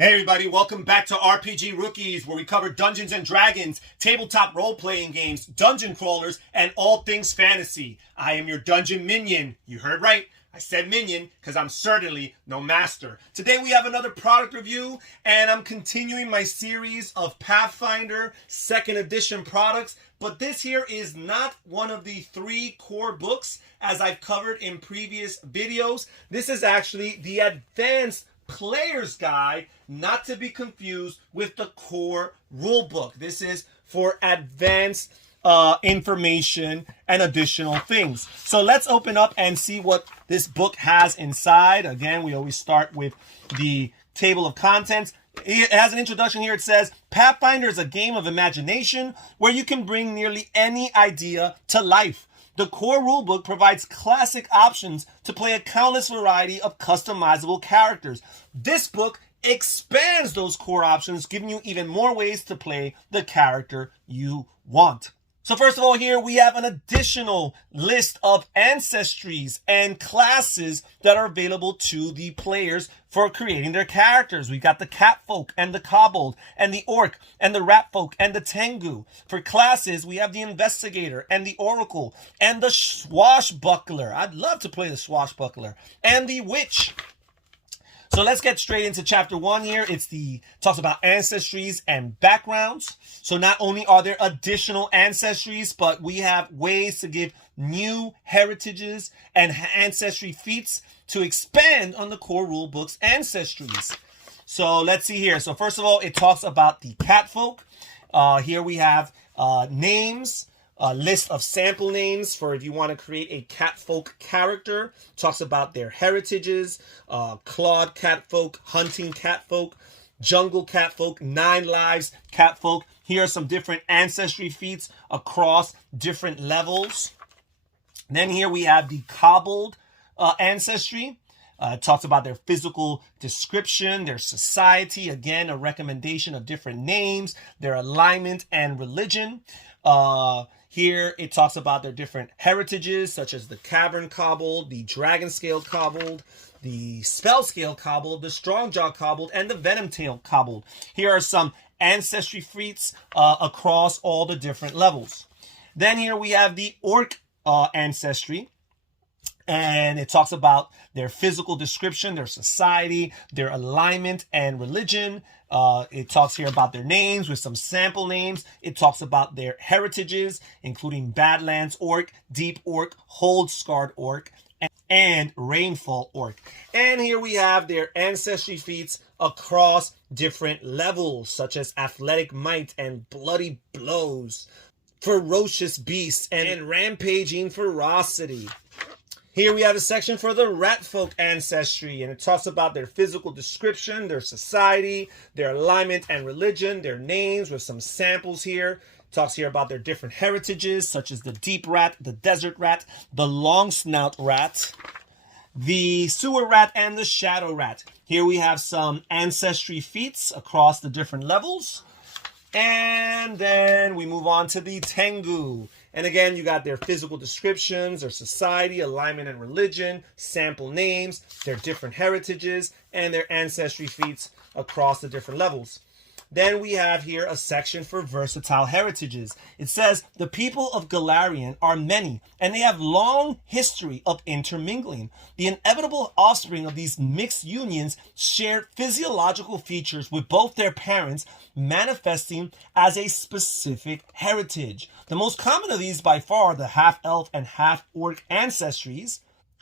Hey everybody, welcome back to RPG Rookies, where we cover Dungeons & Dragons, tabletop role-playing games, dungeon crawlers, and all things fantasy. I am your dungeon minion. You heard right. I said minion because I'm certainly no master. Today we have another product review, and I'm continuing my series of Pathfinder 2nd edition products, but this here is not one of the 3 core books as I've covered in previous videos. This is actually the advanced player's guide, not to be confused with the core rulebook. This is for advanced information and additional things. So let's open up and see what this book has inside. Again, we always start with the table of contents. It has an introduction here. It says, Pathfinder is a game of imagination where you can bring nearly any idea to life. The core rulebook provides classic options to play a countless variety of customizable characters. This book expands those core options, giving you even more ways to play the character you want. So first of all, here we have an additional list of ancestries and classes that are available to the players for creating their characters. We've got the catfolk and the kobold and the orc and the ratfolk and the tengu. For classes, we have the investigator and the oracle and the swashbuckler. I'd love to play the swashbuckler and the witch. So let's get straight into chapter 1 here. Talks about ancestries and backgrounds. So not only are there additional ancestries, but we have ways to give new heritages and ancestry feats to expand on the core rulebook's ancestries. So let's see here. So first of all, it talks about the catfolk. Here we have names. A list of sample names for if you want to create a catfolk character. Talks about their heritages, clawed catfolk, hunting catfolk, jungle catfolk, 9 lives catfolk. Here are some different ancestry feats across different levels. Then here we have the kobold ancestry. It talks about their physical description, their society, again, a recommendation of different names, their alignment and religion. Here it talks about their different heritages, such as the cavern kobold, the dragon scale kobold, the spell scale kobold, the strong jaw kobold, and the venom tail kobold. Here are some ancestry feats across all the different levels. Then here we have the orc ancestry. And it talks about their physical description, their society, their alignment and religion. It talks here about their names with some sample names. It talks about their heritages, including Badlands Orc, Deep Orc, Hold Scarred Orc, and Rainfall Orc. And here we have their ancestry feats across different levels, such as Athletic Might and Bloody Blows, Ferocious Beast, and Rampaging Ferocity. Here we have a section for the ratfolk ancestry, and it talks about their physical description, their society, their alignment and religion, their names with some samples here. It talks here about their different heritages, such as the deep rat, the desert rat, the long snout rat, the sewer rat, and the shadow rat. Here we have some ancestry feats across the different levels. And then we move on to the tengu. And again, you got their physical descriptions, their society, alignment and religion, sample names, their different heritages, and their ancestry feats across the different levels. Then we have here a section for versatile heritages. It says, the people of Galarian are many, and they have long history of intermingling. The inevitable offspring of these mixed unions share physiological features with both their parents, manifesting as a specific heritage. The most common of these by far are the half-elf and half-orc ancestries.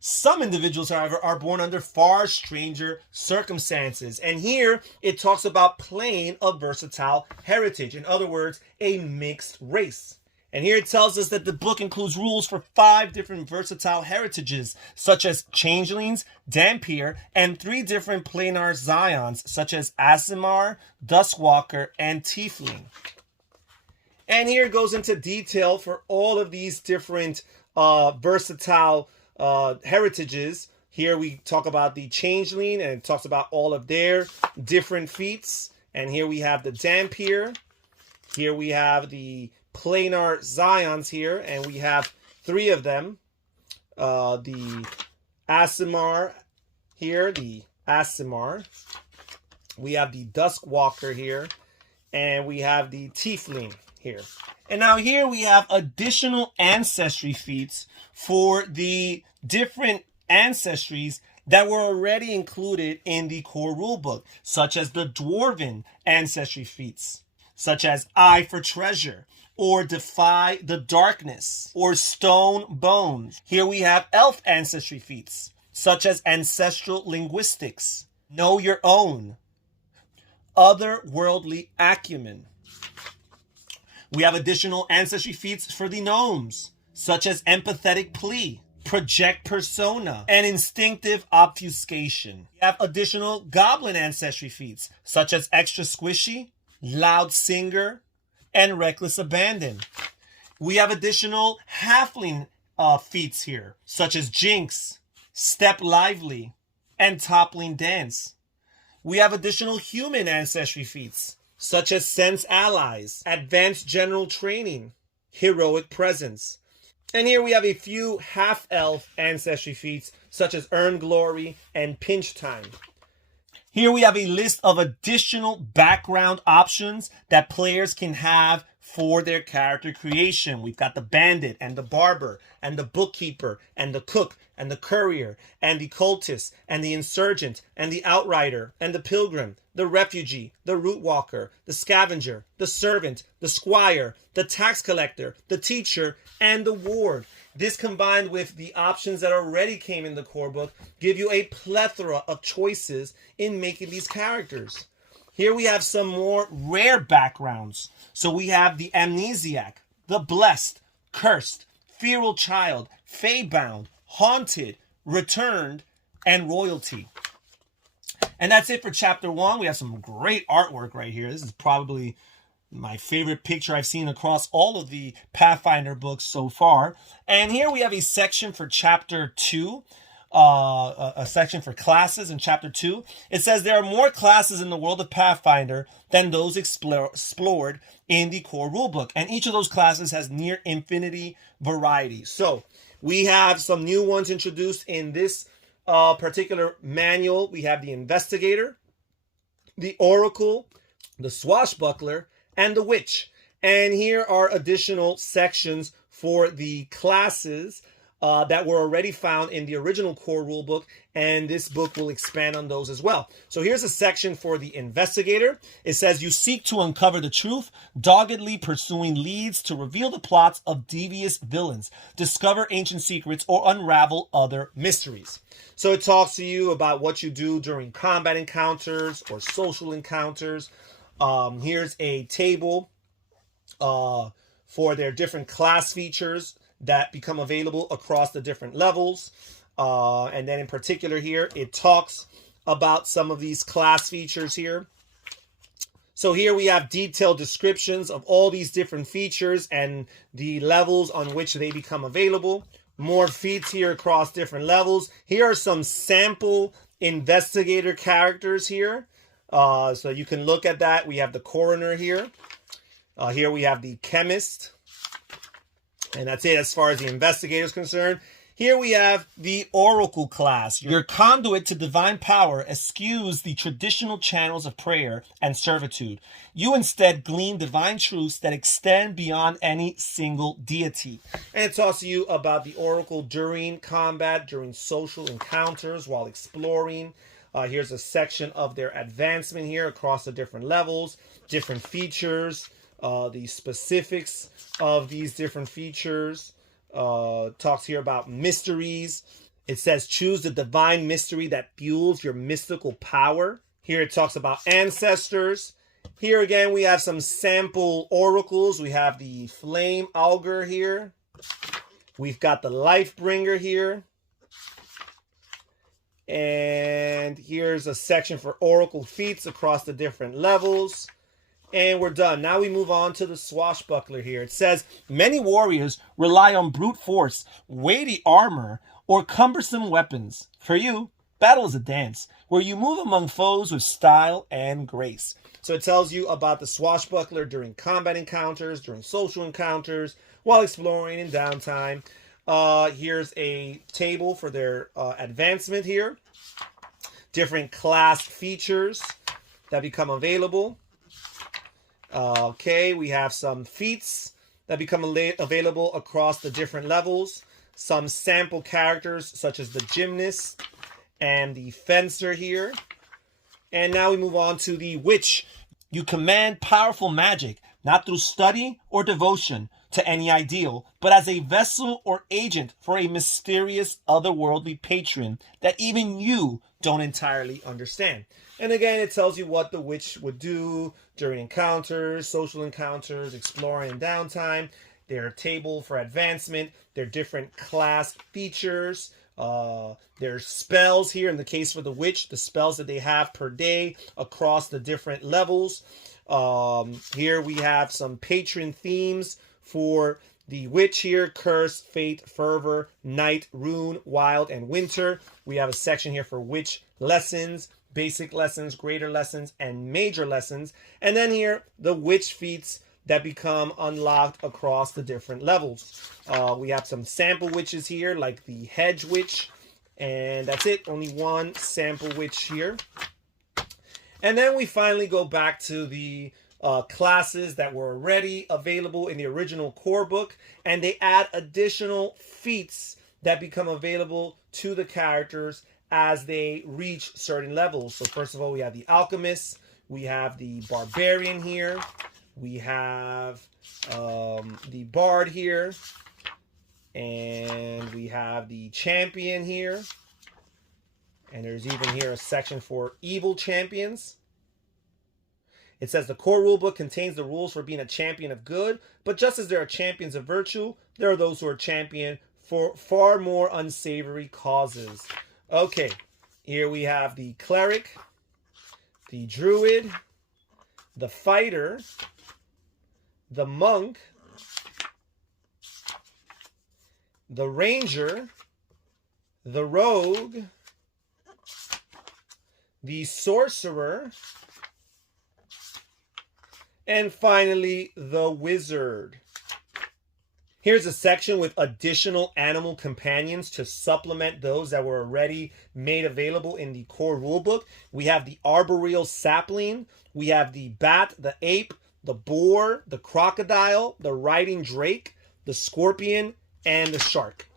Some individuals, however, are born under far stranger circumstances. And here it talks about playing a versatile heritage. In other words, a mixed race. And here it tells us that the book includes rules for 5 different versatile heritages, such as changelings, Dhampir, and 3 different planar Zions, such as Aasimar, Duskwalker, and Tiefling. And here it goes into detail for all of these different versatile heritages. Here we talk about the changeling, and it talks about all of their different feats. And here we have the Dhampir. Here we have the planar Zions here, and we have 3 of them. The Aasimar here, the Aasimar. We have the Dusk Walker here, and we have the Tiefling here. And now here we have additional ancestry feats for the different ancestries that were already included in the core rulebook, such as the Dwarven ancestry feats, such as Eye for Treasure, or Defy the Darkness, or Stone Bones. Here we have Elf ancestry feats, such as Ancestral Linguistics, Know Your Own, Otherworldly Acumen. We have additional ancestry feats for the gnomes, such as Empathetic Plea, Project Persona, and Instinctive Obfuscation. We have additional goblin ancestry feats, such as Extra Squishy, Loud Singer, and Reckless Abandon. We have additional halfling feats here, such as Jinx, Step Lively, and Toppling Dance. We have additional human ancestry feats, such as Sense Allies, Advanced General Training, Heroic Presence. And here we have a few half-elf ancestry feats, such as Earn Glory and Pinch Time. Here we have a list of additional background options that players can have for their character creation. We've got the Bandit and the Barber and the Bookkeeper and the Cook and the Courier and the Cultist and the Insurgent and the Outrider and the Pilgrim, the Refugee, the Root Walker, the Scavenger, the Servant, the Squire, the Tax Collector, the Teacher, and the Ward. This combined with the options that already came in the core book give you a plethora of choices in making these characters. Here we have some more rare backgrounds. So we have the Amnesiac, the Blessed, Cursed, Feral Child, Feybound, Haunted, Returned, and Royalty. And that's it for chapter 1. We have some great artwork right here. This is probably my favorite picture I've seen across all of the Pathfinder books so far. And here we have a section for chapter 2. A section for classes in chapter 2. It says there are more classes in the world of Pathfinder than those explored in the core rulebook, and each of those classes has near infinity variety. So we have some new ones introduced in this particular manual. We have the Investigator, the Oracle, the Swashbuckler, and the Witch. And here are additional sections for the classes that were already found in the original core rulebook, and this book will expand on those as well. So here's a section for the Investigator. It says, you seek to uncover the truth, doggedly pursuing leads to reveal the plots of devious villains, discover ancient secrets, or unravel other mysteries. So it talks to you about what you do during combat encounters or social encounters. Here's a table for their different class features that become available across the different levels. And then in particular here, it talks about some of these class features here. So here we have detailed descriptions of all these different features and the levels on which they become available. More feats here across different levels. Here are some sample investigator characters here. So you can look at that. We have the coroner here. Here we have the chemist. And that's it as far as the investigator is concerned. Here we have the Oracle class. Your conduit to divine power eschews the traditional channels of prayer and servitude. You instead glean divine truths that extend beyond any single deity. And it talks to you about the Oracle during combat, during social encounters, while exploring. Here's a section of their advancement here across the different levels, different features, the specifics of these different features. Talks here about mysteries. It says choose the divine mystery that fuels your mystical power. Here it talks about ancestors. Here again we have some sample oracles. We have the Flame Augur here. We've got the Lifebringer here. And here's a section for oracle feats across the different levels. And we're done. Now we move on to the Swashbuckler here. It says, many warriors rely on brute force, weighty armor, or cumbersome weapons. For you, battle is a dance, where you move among foes with style and grace. So it tells you about the Swashbuckler during combat encounters, during social encounters, while exploring in downtime. Here's a table for their advancement here. Different class features. that become available. Okay, we have some feats that become available across the different levels. Some sample characters such as the gymnast and the fencer here. And now we move on to the witch. You command powerful magic, not through study or devotion to any ideal, but as a vessel or agent for a mysterious otherworldly patron that even you don't entirely understand. And again, it tells you what the witch would do during encounters, social encounters, exploring and downtime, their table for advancement, their different class features, their spells here in the case for the witch, the spells that they have per day across the different levels. Here we have some patron themes for the witch here: curse, fate, fervor, night, rune, wild, and winter. We have a section here for witch lessons, basic lessons, greater lessons, and major lessons. And then here, the witch feats that become unlocked across the different levels. We have some sample witches here, like the hedge witch, and that's it. Only one sample witch here. And then we finally go back to the classes that were already available in the original core book, and they add additional feats that become available to the characters as they reach certain levels. So first of all, we have the alchemist, we have the barbarian here, we have the bard here, and we have the champion here. And there's even here a section for evil champions. It says the core rulebook contains the rules for being a champion of good, but just as there are champions of virtue, there are those who are champion for far more unsavory causes. Okay, here we have the cleric, the druid, the fighter, the monk, the ranger, the rogue, the sorcerer, and finally the wizard. Here's a section with additional animal companions to supplement those that were already made available in the core rulebook. We have the arboreal sapling, we have the bat, the ape, the boar, the crocodile, the riding drake, the scorpion, and the shark.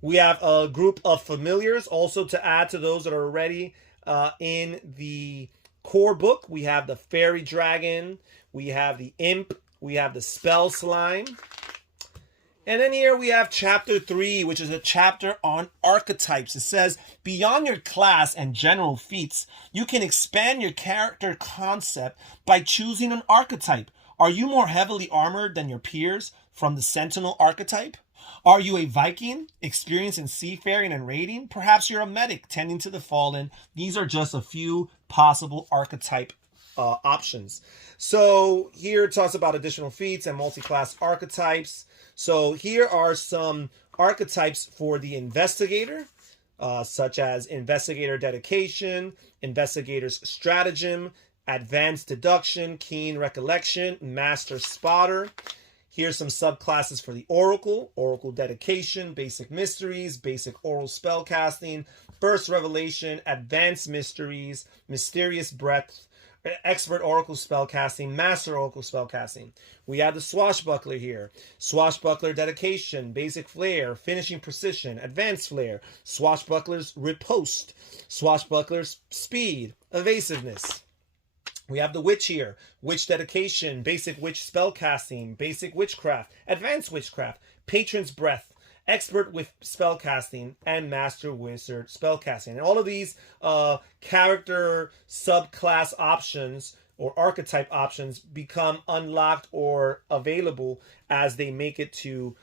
We have a group of familiars also to add to those that are already in the core book. We have the fairy dragon, we have the imp, we have the spell slime. And then here we have chapter 3, which is a chapter on archetypes. It says, beyond your class and general feats, you can expand your character concept by choosing an archetype. Are you more heavily armored than your peers from the Sentinel archetype? Are you a Viking, experienced in seafaring and raiding? Perhaps you're a medic, tending to the fallen. These are just a few possible archetype options. So here it talks about additional feats and multi-class archetypes. So here are some archetypes for the investigator, such as investigator dedication, investigator's stratagem, advanced deduction, keen recollection, master spotter. Here's some subclasses for the oracle: oracle dedication, basic mysteries, basic oral spellcasting, burst revelation, advanced mysteries, mysterious breadth, expert oracle spellcasting, master oracle spellcasting. We have the swashbuckler here: swashbuckler dedication, basic flair, finishing precision, advanced flair, swashbuckler's riposte, swashbuckler's speed, evasiveness. We have the witch here: witch dedication, basic witch spellcasting, basic witchcraft, advanced witchcraft, patron's breath, expert with spellcasting, and master wizard spellcasting. And all of these character subclass options or archetype options become unlocked or available as they make it to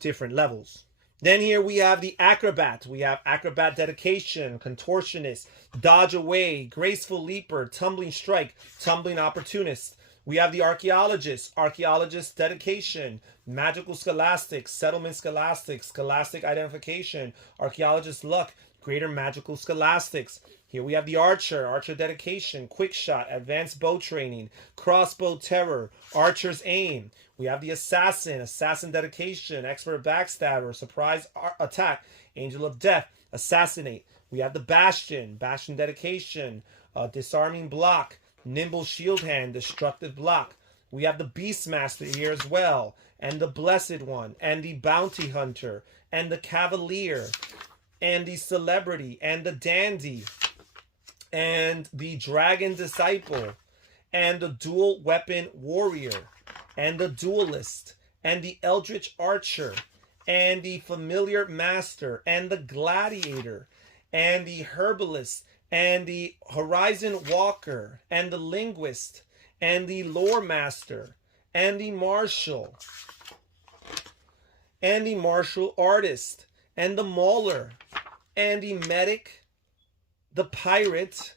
different levels. Then here we have the acrobat. We have acrobat dedication, contortionist, dodge away, graceful leaper, tumbling strike, tumbling opportunist. We have the archaeologist, archaeologist dedication, magical scholastic, settlement scholastic, scholastic identification, archaeologist luck, greater magical scholastics. Here we have the archer, archer dedication, quick shot, advanced bow training, crossbow terror, archer's aim. We have the assassin, assassin dedication, expert backstabber, surprise attack, angel of death, assassinate. We have the bastion, bastion dedication, Disarming Block, Nimble Shield Hand, Destructive Block. We have the Beastmaster here as well, and the Blessed One, and the Bounty Hunter, and the Cavalier, and the Celebrity, and the Dandy, and the Dragon Disciple, and the Dual Weapon Warrior, and the Duelist, and the Eldritch Archer, and the Familiar Master, and the Gladiator, and the Herbalist, and the Horizon Walker, and the Linguist, and the Lore Master, and the Marshal, and the Martial Artist, and the Mauler, and the Medic, the Pirate,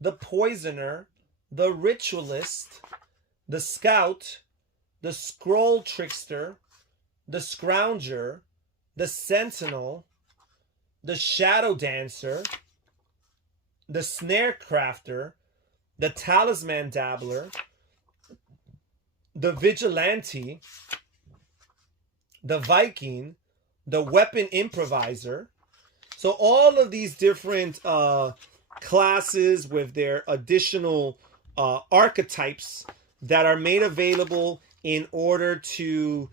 the Poisoner, the Ritualist, the Scout, the Scroll Trickster, the Scrounger, the Sentinel, the Shadow Dancer, the Snare Crafter, the Talisman Dabbler, the Vigilante, the Viking, the Weapon Improviser. So all of these different classes with their additional archetypes that are made available in order to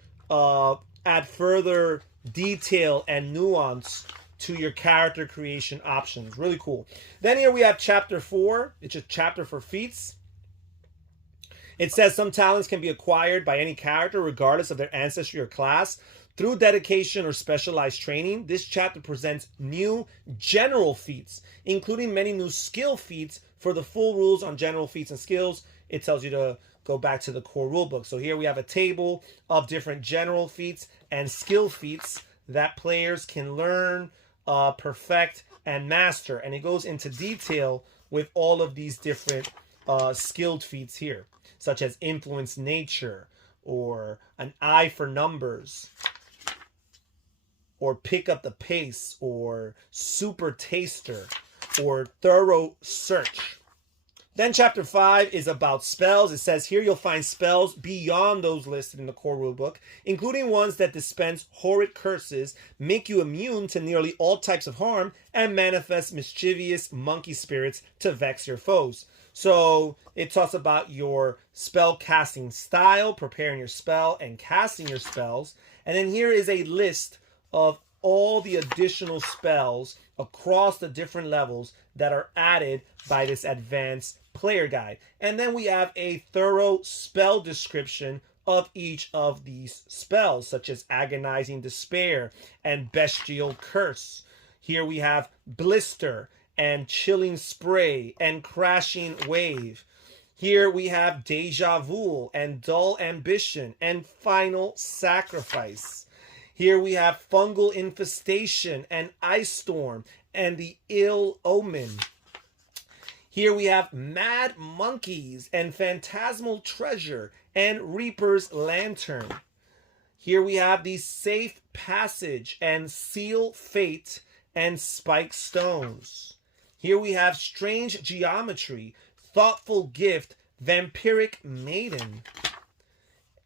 add further detail and nuance to your character creation options. Really cool. Then here we have chapter 4. It's a chapter for feats. It says some talents can be acquired by any character regardless of their ancestry or class through dedication or specialized training. This chapter presents new general feats, including many new skill feats. For the full rules on general feats and skills, it tells you to go back to the core rulebook. So here we have a table of different general feats and skill feats that players can learn, perfect, and master. And it goes into detail with all of these different skilled feats here, such as Influence Nature, or an eye for numbers, or Pick Up the Pace, or Super Taster, or Thorough Search. Then chapter 5 is about spells. It says here you'll find spells beyond those listed in the core rulebook, including ones that dispense horrid curses, make you immune to nearly all types of harm, and manifest mischievous monkey spirits to vex your foes. So it talks about your spell casting style, preparing your spell, and casting your spells. And then here is a list of all the additional spells across the different levels that are added by this advanced player guide. And then we have a thorough spell description of each of these spells, such as Agonizing Despair and Bestial Curse. Here we have Blister and Chilling Spray and Crashing Wave. Here we have Deja Vu and Dull Ambition and Final Sacrifice. Here we have Fungal Infestation and Ice Storm and the Ill Omen. Here we have Mad Monkeys and Phantasmal Treasure and Reaper's Lantern. Here we have the Safe Passage and Seal Fate and Spike Stones. Here we have Strange Geometry, Thoughtful Gift, Vampiric Maiden.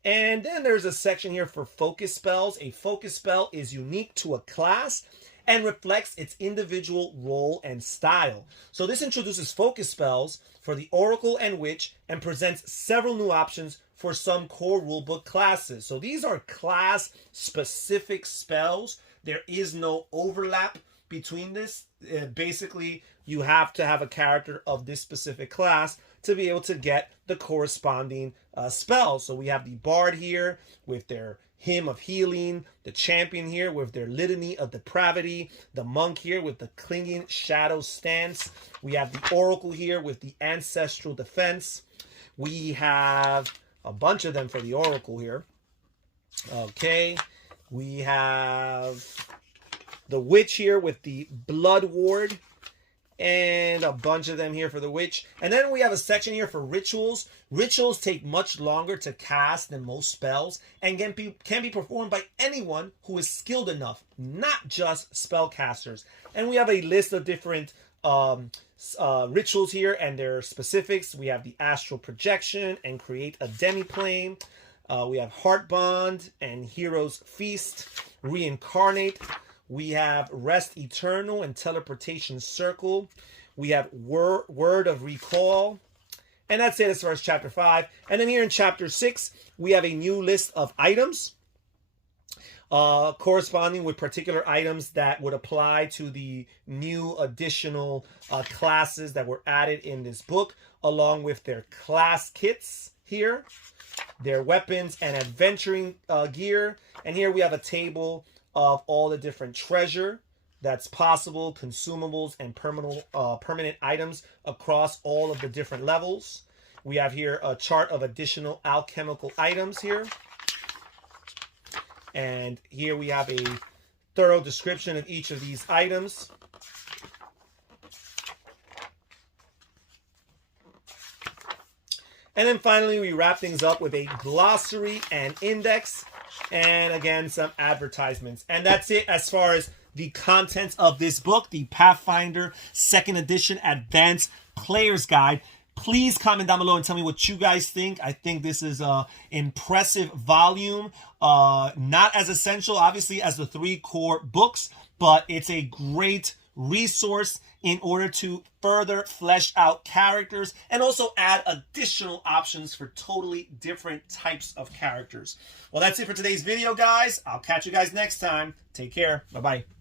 And then there's a section here for focus spells. A focus spell is unique to a class and reflects its individual role and style. So this introduces focus spells for the Oracle and Witch and presents several new options for some core rulebook classes. So these are class-specific spells. There is no overlap between this. Basically, you have to have a character of this specific class to be able to get the corresponding spells. So we have the Bard here with their Hymn of Healing, the Champion here with their Litany of Depravity, the Monk here with the Clinging Shadow Stance. We have the Oracle here with the Ancestral Defense. We have a bunch of them for the Oracle here. Okay, we have the Witch here with the Blood Ward, and a bunch of them here for the Witch. And then we have a section here for rituals. Rituals take much longer to cast than most spells and can be performed by anyone who is skilled enough, not just spellcasters. And we have a list of different rituals here and their specifics. We have the Astral Projection and Create a Demiplane. We have Heart Bond and Hero's Feast, Reincarnate. We have Rest Eternal and Teleportation Circle. We have Word of Recall. And that's it as far as chapter 5. And then here in chapter 6, we have a new list of items corresponding with particular items that would apply to the new additional classes that were added in this book, along with their class kits here, their weapons and adventuring gear. And here we have a table of all the different treasure that's possible, consumables, and permanent items across all of the different levels. We have here a chart of additional alchemical items here. And here we have a thorough description of each of these items. And then finally, we wrap things up with a glossary and index. And again, some advertisements. And that's it as far as the contents of this book, the Pathfinder 2nd Edition Advanced Player's Guide. Please comment down below and tell me what you guys think. I think this is an impressive volume. Not as essential, obviously, as the 3 core books, but it's a great resource in order to further flesh out characters and also add additional options for totally different types of characters. Well, that's it for today's video, guys. I'll catch you guys next time. Take care. Bye-bye.